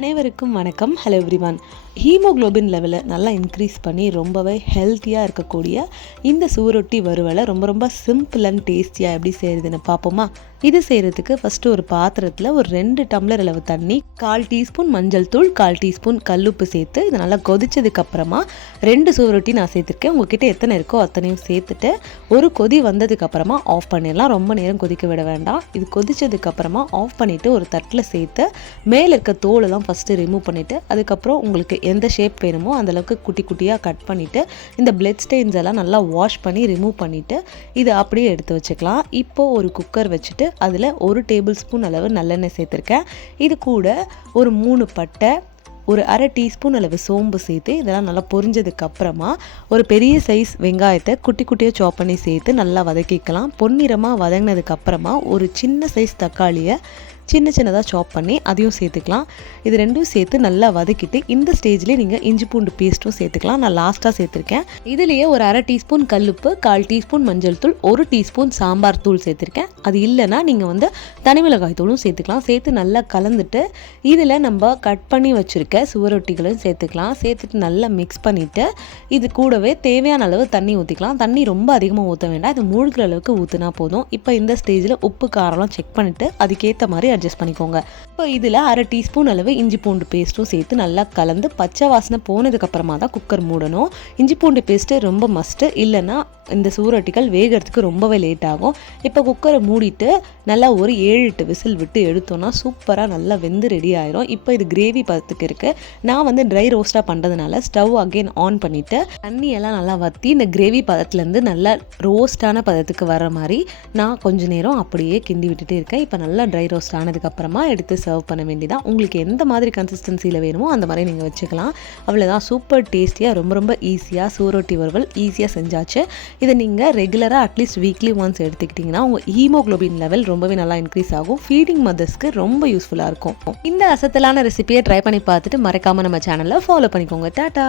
அனைவருக்கும் வணக்கம். Hello everyone haemoglobin லெவலை நல்லா இன்க்ரீஸ் பண்ணி ரொம்பவே ஹெல்த்தியாக இருக்கக்கூடிய இந்த சுவரொட்டி வறுவலை ரொம்ப ரொம்ப சிம்பிள் அண்ட் டேஸ்டியாக எப்படி செய்கிறதுன்னு பார்ப்போமா? இது செய்கிறதுக்கு ஃபஸ்ட்டு ஒரு பாத்திரத்தில் ஒரு ரெண்டு டம்ளர் அளவு தண்ணி கால் டீஸ்பூன் மஞ்சள் தூள் கால் டீஸ்பூன் கல்லுப்பு சேர்த்து இது நல்லா கொதித்ததுக்கப்புறமா ரெண்டு சுவரொட்டி நான் சேர்த்துருக்கேன். உங்ககிட்ட எத்தனை இருக்கோ அத்தனையும் சேர்த்துட்டு ஒரு கொதி வந்ததுக்கப்புறமா ஆஃப் பண்ணிடலாம். ரொம்ப நேரம் கொதிக்க விட வேண்டாம். இது கொதித்ததுக்கப்புறமா ஆஃப் பண்ணிவிட்டு ஒரு தட்டில் சேர்த்து மேலே இருக்க தோலெல்லாம் ஃபஸ்ட்டு ரிமூவ் பண்ணிவிட்டு அதுக்கப்புறம் உங்களுக்கு எந்த ஷேப் வேணுமோ அந்த அளவுக்கு குட்டி குட்டியாக கட் பண்ணிவிட்டு இந்த பிளட் ஸ்டெயின்ஸ் எல்லாம் நல்லா வாஷ் பண்ணி ரிமூவ் பண்ணிவிட்டு இதை அப்படியே எடுத்து வச்சுக்கலாம். இப்போது ஒரு குக்கர் வச்சுட்டு அதில் ஒரு டேபிள் ஸ்பூன் அளவு நல்லெண்ணெய் சேர்த்துருக்கேன். இது கூட ஒரு மூணு பட்டை ஒரு அரை டீஸ்பூன் அளவு சோம்பு சேர்த்து இதெல்லாம் நல்லா பொரிஞ்சதுக்கு அப்புறமா ஒரு பெரிய சைஸ் வெங்காயத்தை குட்டி குட்டியாக சாப் பண்ணி சேர்த்து நல்லா வதக்கிக்கலாம். பொன்னிறமாக வதங்கினதுக்கு அப்புறமா ஒரு சின்ன சைஸ் தக்காளியை சின்ன சின்னதாக சாப் பண்ணி அதையும் சேர்த்துக்கலாம். இது ரெண்டும் சேர்த்து நல்லா வதக்கிட்டு இந்த ஸ்டேஜ்லேயே நீங்கள் இஞ்சி பூண்டு பேஸ்ட்டும் சேர்த்துக்கலாம். நான் லாஸ்ட்டாக சேர்த்துருக்கேன். இதுலேயே ஒரு அரை டீஸ்பூன் கல்லுப்பு கால் டீஸ்பூன் மஞ்சள் தூள் ஒரு டீஸ்பூன் சாம்பார் தூள் சேர்த்துருக்கேன். அது இல்லைன்னா நீங்கள் வந்து தனி மிளகாய் தூளும் சேர்த்துக்கலாம். சேர்த்து நல்லா கலந்துட்டு இதில் நம்ம கட் பண்ணி வச்சுருக்க சுவரொட்டிகளையும் சேர்த்துக்கலாம். சேர்த்துட்டு நல்லா மிக்ஸ் பண்ணிவிட்டு இது கூடவே தேவையான அளவு தண்ணி ஊற்றிக்கலாம் தண்ணி ரொம்ப அதிகமாக ஊற்ற வேண்டாம். இது மூழ்கிற அளவுக்கு ஊற்றினா போதும். இப்போ இந்த ஸ்டேஜில் உப்பு காரம்லாம் செக் பண்ணிவிட்டு அதுக்கேற்ற மாதிரி அட்ஜஸ்ட் பண்ணிக்கோங்க. இப்போ இதில் அரை டீஸ்பூன் அளவு இஞ்சி பூண்டு பேஸ்ட்டும் சேர்த்து நல்லா கலந்து பச்சை வாசனை போனதுக்கப்புறமா தான் குக்கர் மூடணும். இஞ்சி பூண்டு பேஸ்ட்டு ரொம்ப மஸ்ட்டு இல்லைன்னா இந்த சூரொட்டிகள் வேகிறதுக்கு ரொம்பவே லேட் ஆகும். இப்போ குக்கரை மூடிட்டு நல்லா ஒரு ஏழு எட்டு விசில் விட்டு எடுத்தோன்னா சூப்பராக நல்லா வெந்து ரெடி ஆயிரும். இப்போ இது கிரேவி பதத்துக்கு இருக்குது நான் வந்து ட்ரை ரோஸ்ட்டாக பண்ணுறதுனால ஸ்டவ் அகெயின் ஆன் பண்ணிவிட்டு தண்ணியெல்லாம் நல்லா வற்றி இந்த கிரேவி பதத்துலேருந்து நல்லா ரோஸ்டான பதத்துக்கு வர மாதிரி நான் கொஞ்ச நேரம் அப்படியே கிண்டி விட்டுட்டே இருக்கேன். இப்போ நல்லா ட்ரை ரோஸ்டான ஆனதுக்கப்புறமா எடுத்து சர்வ் பண்ண வேண்டியதான் உங்களுக்கு எந்த மாதிரி கன்சிஸ்டன்சியில் வேணுமோ அந்த மாதிரி நீங்கள் வச்சுக்கலாம். அவ்வளோதான் சூப்பர் டேஸ்டியாக ரொம்ப ரொம்ப ஈஸியாக சூரோட்டி வறுவல் ஈஸியாக செஞ்சாச்சு. இதை நீங்கள் ரெகுலராக அட்லீஸ்ட் வீக்லி ஒன்ஸ் எடுத்துக்கிட்டிங்கன்னா உங்கள் ஹீமோக்ளோபின் லெவல் ரொம்பவே நல்லா இன்க்ரீஸ் ஆகும். ஃபீடிங் மதர்ஸ்க்கு ரொம்ப யூஸ்ஃபுல்லாக இருக்கும். இந்த அசத்தலான ரெசிபியை ட்ரை பண்ணி பார்த்துட்டு மறக்காமல் நம்ம சேனலை ஃபாலோ பண்ணிக்கோங்க. டாட்டா